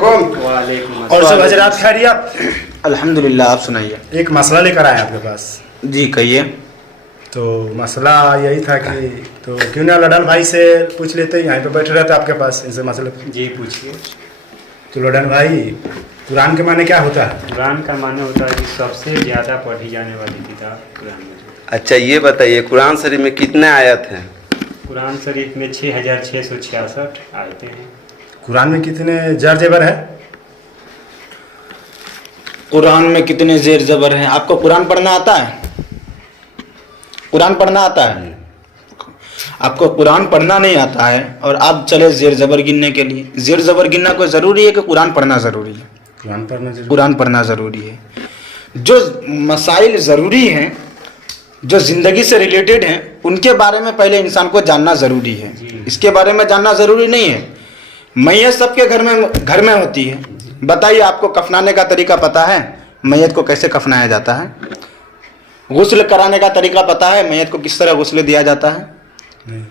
वालेकुम। वालेकुम और सब हजरात खैरियत? अल्हम्दुलिल्लाह। आप सुनाइए। एक मसला लेकर आए आपके पास। जी कहिए। तो मसला यही था कि तो क्यों ना लडन भाई से पूछ लेते, यहीं पे बैठे रहते आपके पास इनसे मसले। जी पूछिए। तो लडन भाई, कुरान के माने क्या होता है? कुरान का माने होता है कि सबसे ज़्यादा पढ़ी जाने वाली किताब कुरान मजीद। अच्छा ये बताइए कुरान शरीफ में कितने आयत हैं? कुरान शरीफ में 6666 आयतें हैं। कुरान में कितने जर जेबर है? कुरान में कितने जेर जबर हैं? आपको कुरान पढ़ना आता है? कुरान पढ़ना आता है? आपको कुरान पढ़ना नहीं आता है और आप चले जेर जबर गिनने के लिए। जेर जबर गिनना कोई ज़रूरी है कि कुरान पढ़ना ज़रूरी है? कुरान पढ़ना जरूरी। कुरान पढ़ना ज़रूरी है। जो मसाइल ज़रूरी हैं, जो ज़िंदगी से रिलेटेड हैं, उनके बारे में पहले इंसान को जानना ज़रूरी है। इसके बारे में जानना ज़रूरी नहीं है। मैयत सबके घर में होती है। बताइए, आपको कफनाने का तरीका पता है? मैयत को कैसे कफनाया जाता है? गुस्ल कराने का तरीका पता है? मैयत को किस तरह गुस्ल दिया जाता है? नहीं।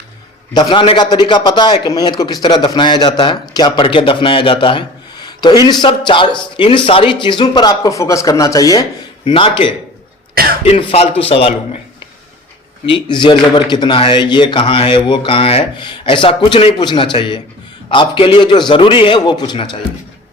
दफनाने का तरीका पता है कि मैयत को किस तरह दफनाया जाता है? क्या पढ़ के दफनाया जाता है? तो इन सारी चीज़ों पर आपको फोकस करना चाहिए, ना कि इन फालतू सवालों में। ये जेर जबर कितना है, ये कहाँ है, वो कहाँ है, ऐसा कुछ नहीं पूछना चाहिए। आपके लिए जो ज़रूरी है वो पूछना चाहिए।